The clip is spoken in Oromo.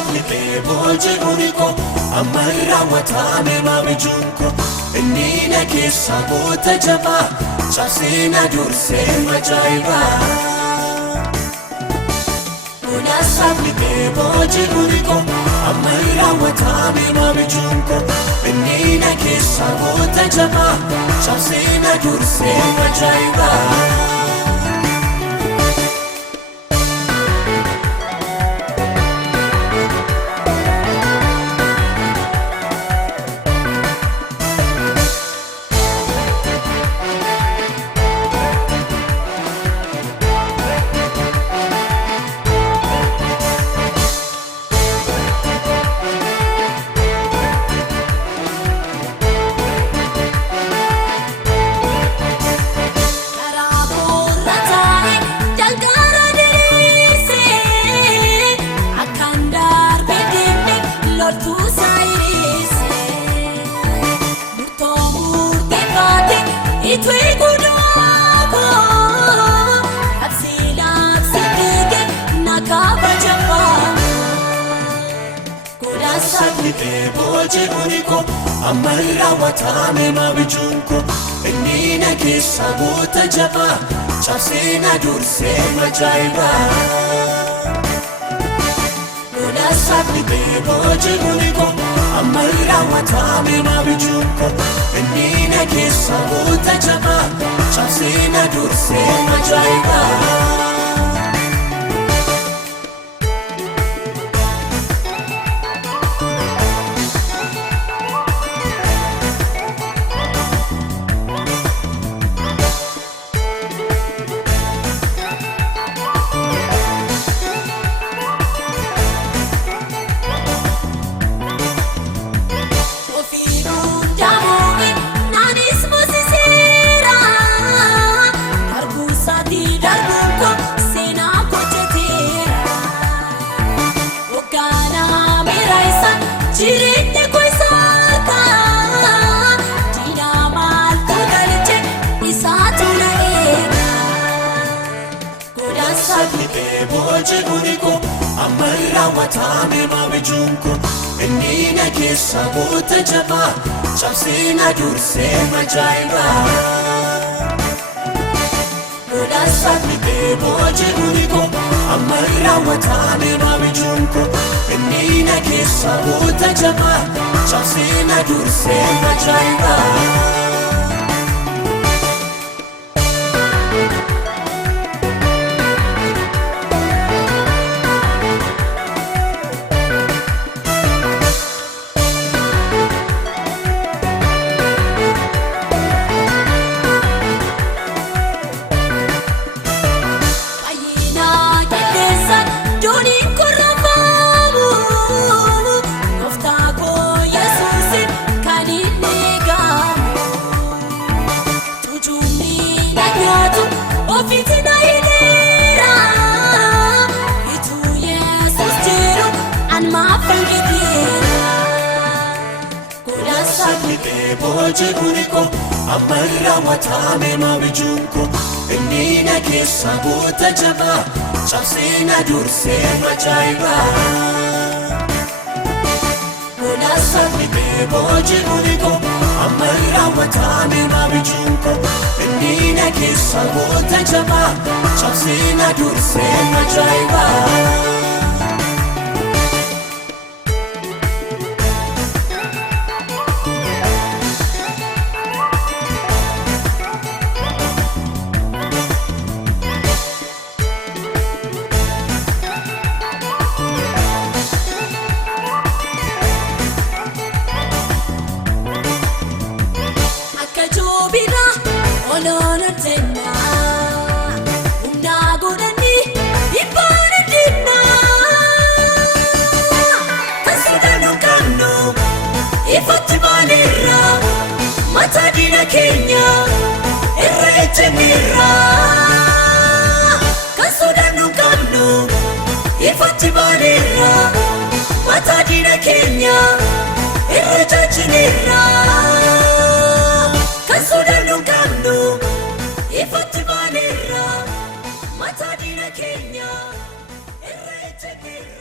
sakliqee booje uniko amarra watame mabijunko innina keessa goota jabaa cabsina dursee majaa'iba sakliqee booje uniko amarra watame mabijunko innina keessa goota jabaa cabsina dursee majaa'iba sakliqee booje uniko amarra watame mabijunko innina keessa goota jabaa cabsina dursee majaa'iba sakliqee booje uniko amarra watame mabijunko innina keessa goota jabaa cabsina dursee majaa'iba sakliqee booje uniko amarra watame mabijunko innina keessa goota jabaa cabsina dursee majaa'iba sakliqee booje uniko amarra watame mabijunko innina keessa goota jabaa cabsina dursee majaa'iba sakliqee booje uniko amarra watame mabijunko innina keessa goota jabaa cabsina dursee majaa'iba sakliqee booje uniko amarra watame mabijunko innina keessa goota jabaa cabsina dursee majaa'iba Dagnachew irreechemirra kan sodaannu qabnu ifatti baaneerra mata Dagnachew irreechachinirra kan sodaannu qabnu ifatti baaneerra mata Dagnachew irreechemirra